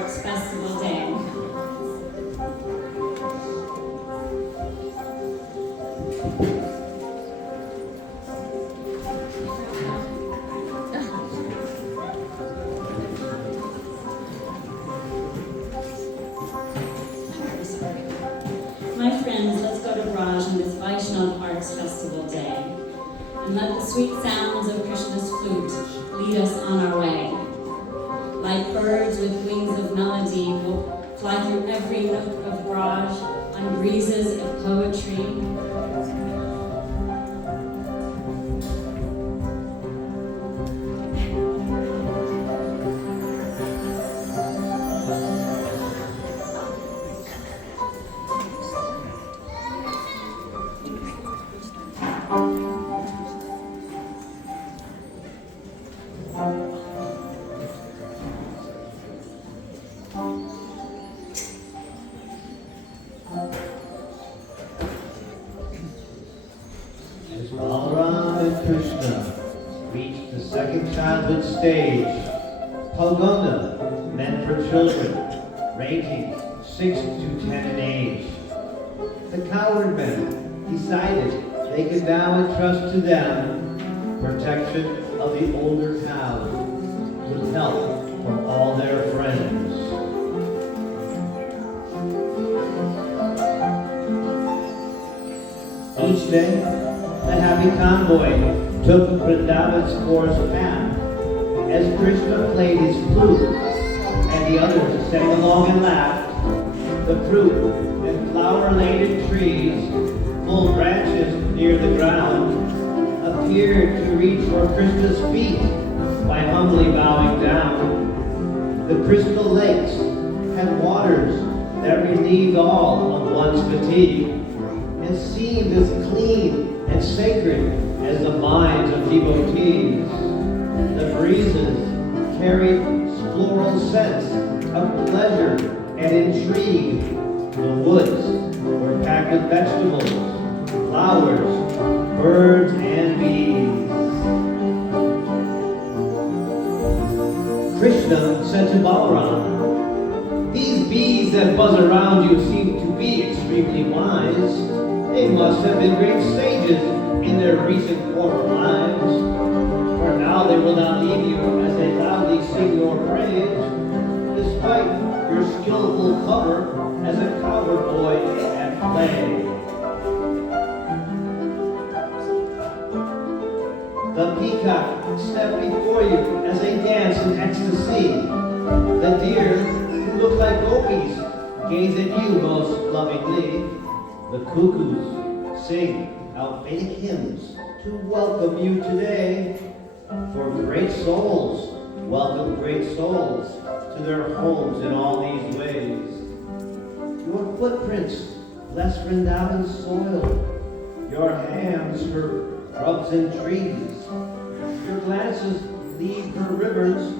Arts Festival Day. My friends, let's go to Raj on this Vaisnava Arts Festival Day, and let the sweet sounds of Krishna's flute lead us on our way. Like birds with wings of melody, we'll fly through every nook of Raj on breezes of poetry. As Balaram and Krishna reached the second childhood stage, Pogunda, meant for children, ranging 6 to 10 in age. The cowherd men decided they could now entrust to them protection of the older cows with help from all their friends. Each day, the happy convoy took Vrindaban's forest path as Krishna played his flute and the others sang along and laughed. The fruit and flower-laden trees, full branches near the ground, appeared to reach for Krishna's feet by humbly bowing down. The crystal lakes had waters that relieved all of one's fatigue and seemed as clean and sacred as the minds of devotees. The breezes carried floral scents of pleasure and intrigue. The woods were packed with vegetables, flowers, birds, and bees. Krishna said to Balaram, "These bees that buzz around you seem to be extremely wise. They must have been great sages in their recent former lives. For now they will not leave you as they loudly sing your praise, despite your skillful cover as a cowherd boy at play." The peacock stepped before you as they dance in ecstasy. The deer, who look like gopis, gaze at you most lovingly. The cuckoos sing out Vedic hymns to welcome you today. For great souls welcome great souls to their homes in all these ways. Your footprints bless Vrindaban's soil. Your hands her shrubs and trees. Your glances lead her rivers,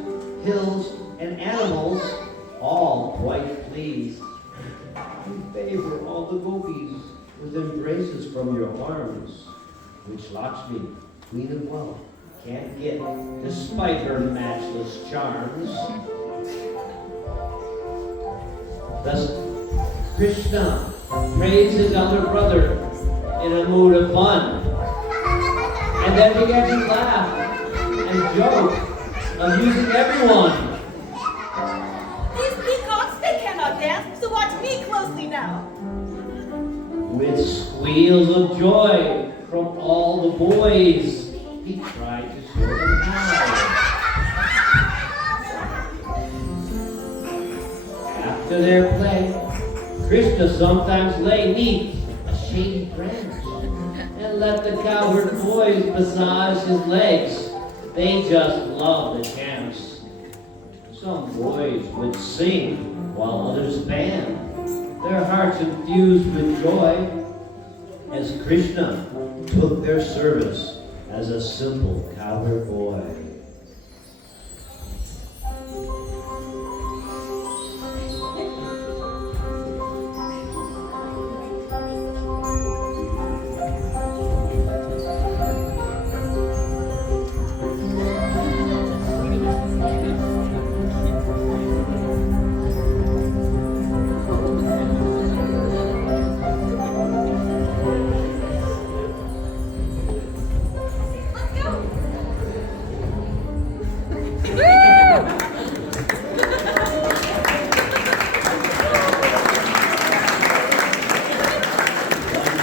hills, and animals, all quite pleased. You favor all the gopis with embraces from your arms, which Lakshmi, Queen of Wealth, can't get despite her matchless charms. Thus, Krishna praised his elder brother in a mood of fun, and then began to laugh and joke, amusing everyone. These peacocks, they cannot dance, so watch me closely now. With squeals of joy from all the boys, he tried to show them how. After their play, Krishna sometimes lay 'neath a shady branch and let the cowherd boys massage his legs. They just loved the chance. Some boys would sing while others banned, their hearts infused with joy, as Krishna took their service as a simple cowherd boy.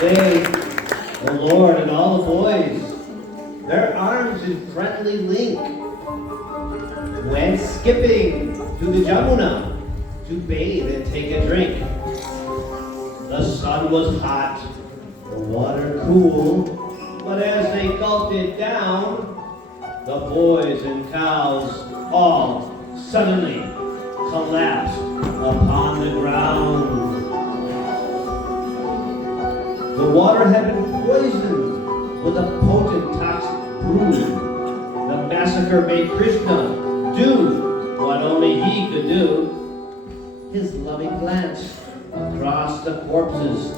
They, the Lord and all the boys, their arms in friendly link, went skipping to the Jamuna to bathe and take a drink. The sun was hot, the water cool, but as they gulped it down, the boys and cows all suddenly collapsed upon the ground. The water had been poisoned with a potent toxic brew. The massacre made Krishna do what only he could do. His loving glance across the corpses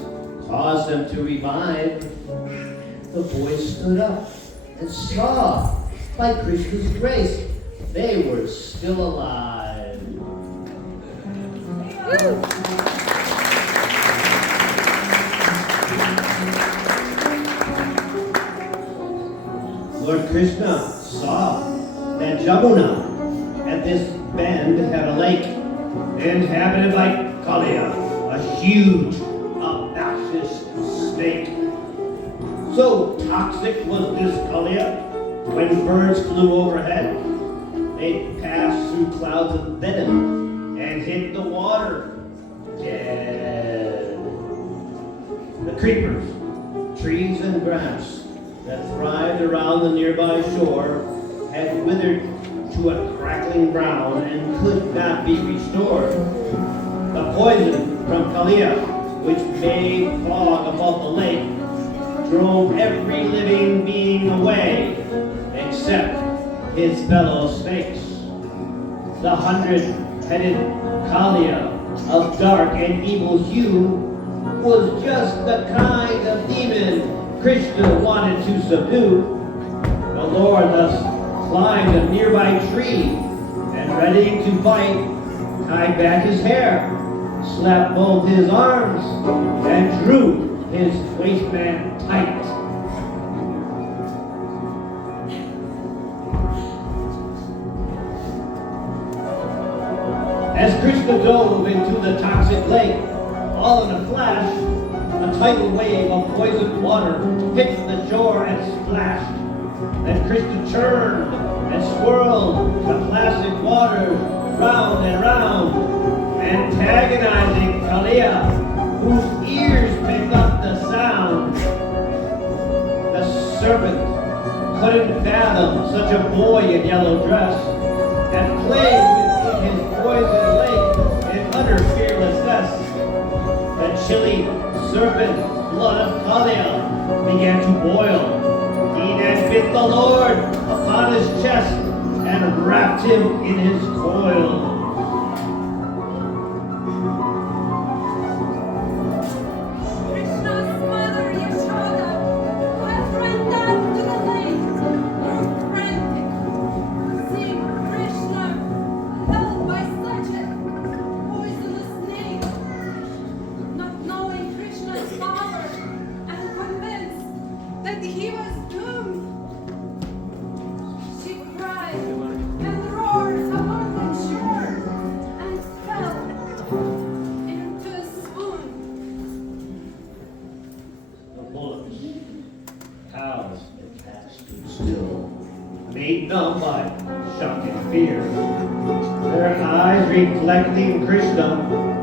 caused them to revive. The boys stood up and saw, by Krishna's grace, they were still alive. Lord Krishna saw that Jamuna at this bend had a lake inhabited by Kaliya, a huge, obnoxious snake. So toxic was this Kaliya, when birds flew overhead, they passed through clouds of venom and hit the water dead. The creepers, trees, and grass that thrived around the nearby shore had withered to a crackling brown and could not be restored. The poison from Kaliya, which made fog above the lake, drove every living being away except his fellow snakes. The 100-headed Kaliya of dark and evil hue was just the kind of demon Krishna wanted to subdue. The Lord thus climbed a nearby tree and, ready to bite, tied back his hair, slapped both his arms, and drew his waistband tight. As Krishna dove into the toxic lake, all in a flash, a tidal wave of poisoned water hit the shore and splashed. Then Krishna churned and swirled the plastic waters round and round, antagonizing Kaliya, whose ears picked up the sound. The serpent couldn't fathom such a boy in yellow dress, and played within his poison lake in utter fearlessness. The chilly serpent blood of Kaliya began to boil. He then bit the Lord upon his chest and wrapped him in his coil. Krishna's mother, Yashoda, who had run down to the lake, grew frantic. Seeing Krishna held by such a poisonous snake, not knowing Krishna's power and convinced that he was doomed, she cried and roared upon the shore and fell into a swoon. The bullocks, cows, and cats stood still, made numb by shock and fear. Their eyes reflecting Krishna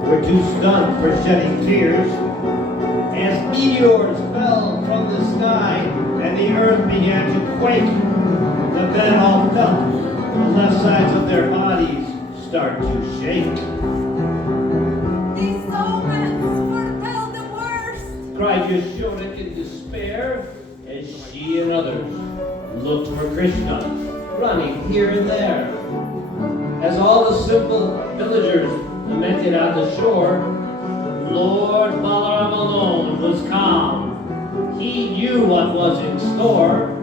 were too stunned for shedding tears. As meteors fell from the sky and the earth began to quake, the men all felt the left sides of their bodies start to shake. These omens foretell the worst. Cried Yashoda in despair as she and others looked for Krishna, running here and there. As all the simple villagers lamented on the shore, Lord Balaram alone was calm. He knew what was in store.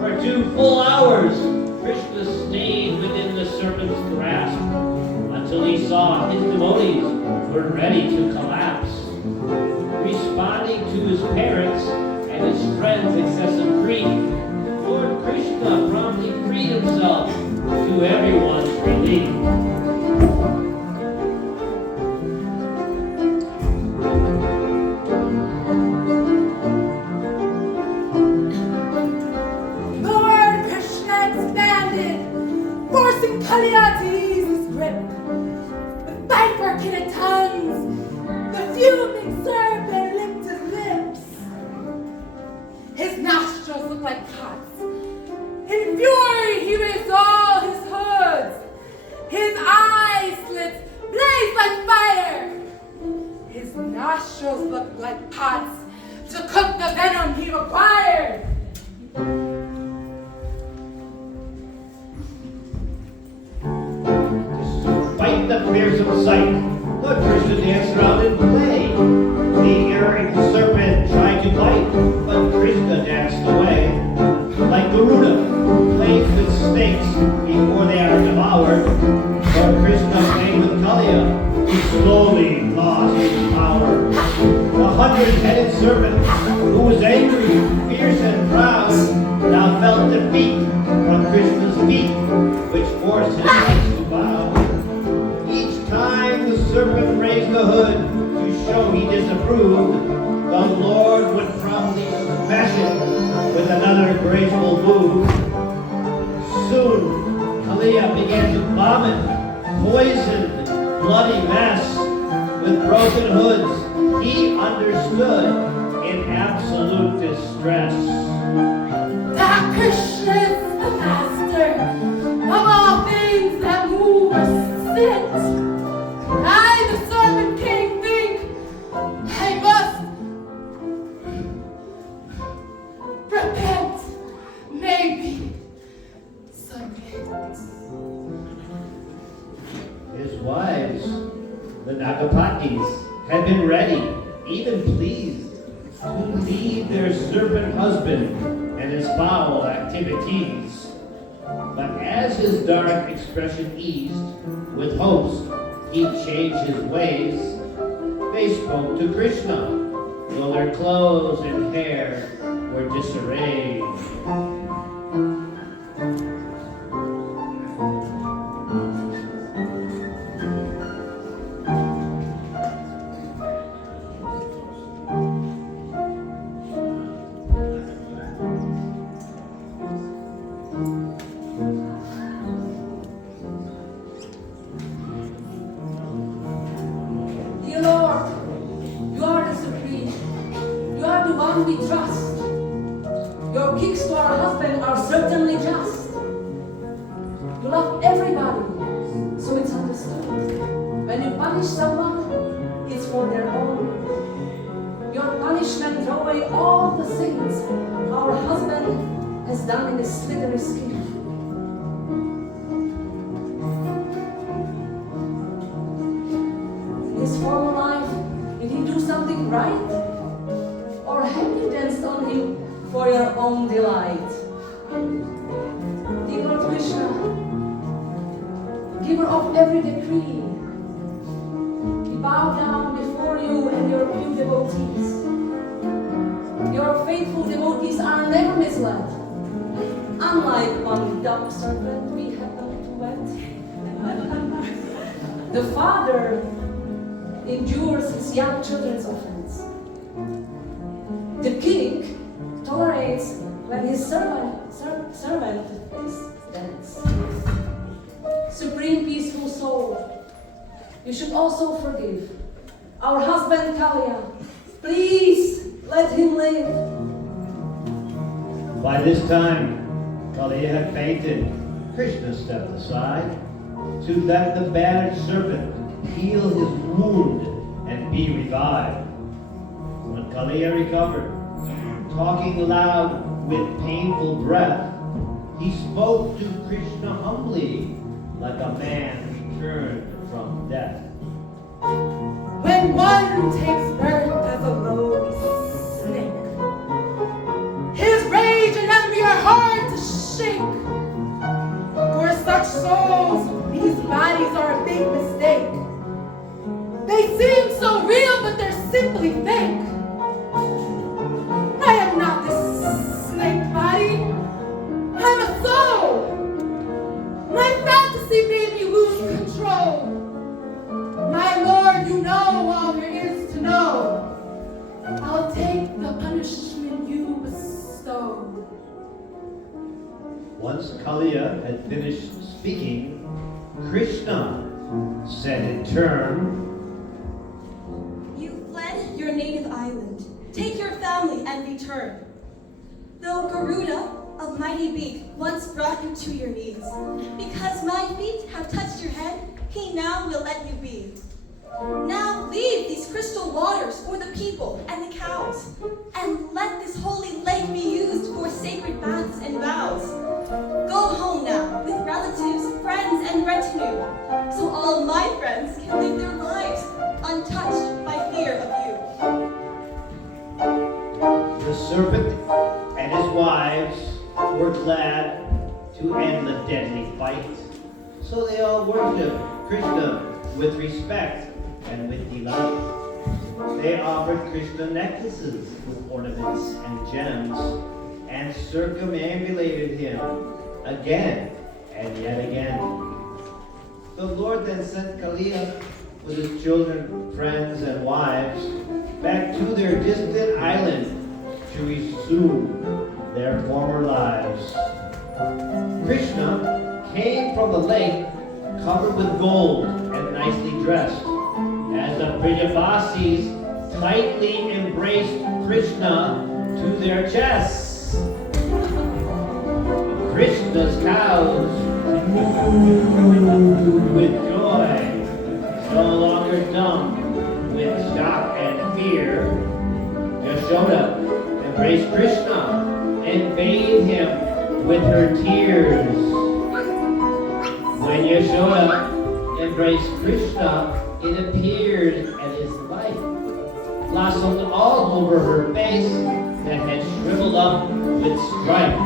For 2 full hours, Krishna stayed within the serpent's grasp until he saw his devotees were ready to collapse. Responding to his parents and his friends' excessive grief, Lord Krishna promptly freed himself to everyone's relief. serpent licked his lips. His nostrils looked like pots. In fury, he raised all his hoods. His eye slits blazed like fire. His nostrils looked like pots to cook the venom he required. Despite the fearsome sight, the Krishna danced around and played. The arrogant serpent tried to bite, but Krishna danced away. Like Garuda, who plays with snakes before they are devoured, or Krishna played with Kaliya, who slowly lost his power. The 100-headed serpent, who was angry, fierce, and proud, now felt defeat from Krishna's feet, which forced his legs to bow. Each time the serpent raised the hood to show he disapproved, the Lord would probably smash it with another graceful move. Soon, Kaliya began to vomit, poisoned, bloody mess. With broken hoods, he understood in absolute distress. That Krishna is the master of all things that move or sit. I, the serpent king, think I must repent, maybe submit. His wives, the Nagapatis, had been ready, even pleased, to lead their serpent husband and his foul activities. But as his dark expression eased, with hopes he'd change his ways, they spoke to Krishna, though their clothes and hair were disarrayed. Dear Lord, you are the supreme. You are the one we trust. Your kicks to our husband are certainly just. You love everybody, so it's understood. When you punish someone, it's for their own. Your punishment throw away all the sins our husband has done in his slippery skin. In his former life, did he do something right? Or have you danced on him for your own delight? Dear Lord Krishna, giver of every decree, we bow down before you and your pure devotees. Your faithful devotees are never misled, unlike one dumb serpent we happen to wed. The father endures his young children's offense. The king tolerates when his servant is dense. Supreme peaceful soul, you should also forgive our husband Kaliya. Please let him live. By this time, Kaliya had fainted. Krishna stepped aside to let the battered serpent heal his wound and be revived. When Kaliya recovered, talking loud with painful breath, he spoke to Krishna humbly, like a man returned from death. When one takes birth as a lowly snake, his rage and envy are hard to shake. For such souls, these bodies are a big mistake. They seem so real, but they're simply fake. I am not this snake body. I'm a soul. My fantasy made me lose control. My Lord, you know all there is to know. I'll take the punishment you bestow. Once Kaliya had finished speaking, Krishna said in turn, You fled your and return. Though Garuda of mighty beak once brought you to your knees, because my feet have touched your head, he now will let you be. Now leave these crystal waters for the people and the cows, and let this holy lake be used for sacred baths and vows. Go home now with relatives, friends, and retinue, so all my friends can live their lives untouched by fear of you. The serpent and his wives were glad to end the deadly fight, so they all worshiped Krishna with respect and with delight. They offered Krishna necklaces with ornaments and gems, and circumambulated him again and yet again. The Lord then sent Kaliya with his children, friends, and wives back to their distant island to resume their former lives. Krishna came from the lake covered with gold and nicely dressed, as the Vrindabasis tightly embraced Krishna to their chests. Krishna's cows with joy, no longer dumb with shock and fear. Yashoda embraced Krishna and bathed him with her tears. When Yashoda embraced Krishna, it appeared as his light blossomed all over her face that had shriveled up with strife.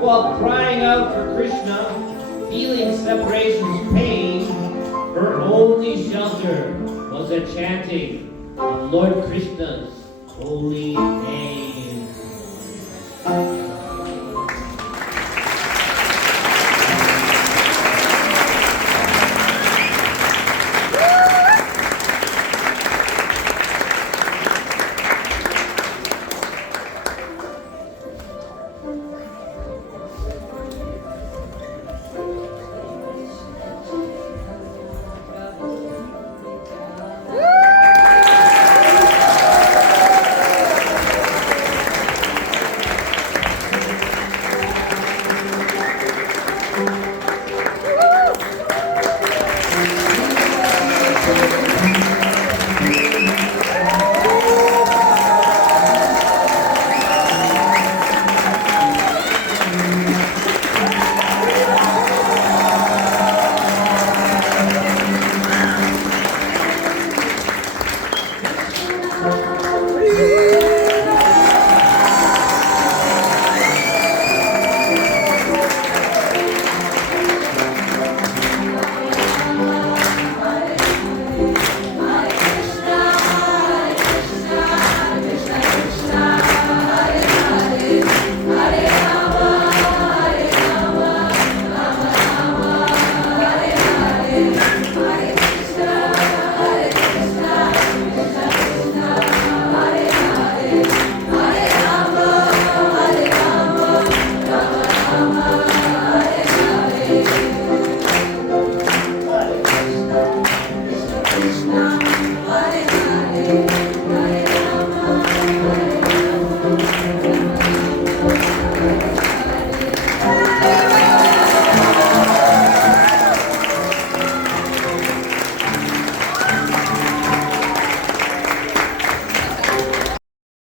While crying out for Krishna, feeling separation's pain, her only shelter was a chanting of Lord Krishna's holy name.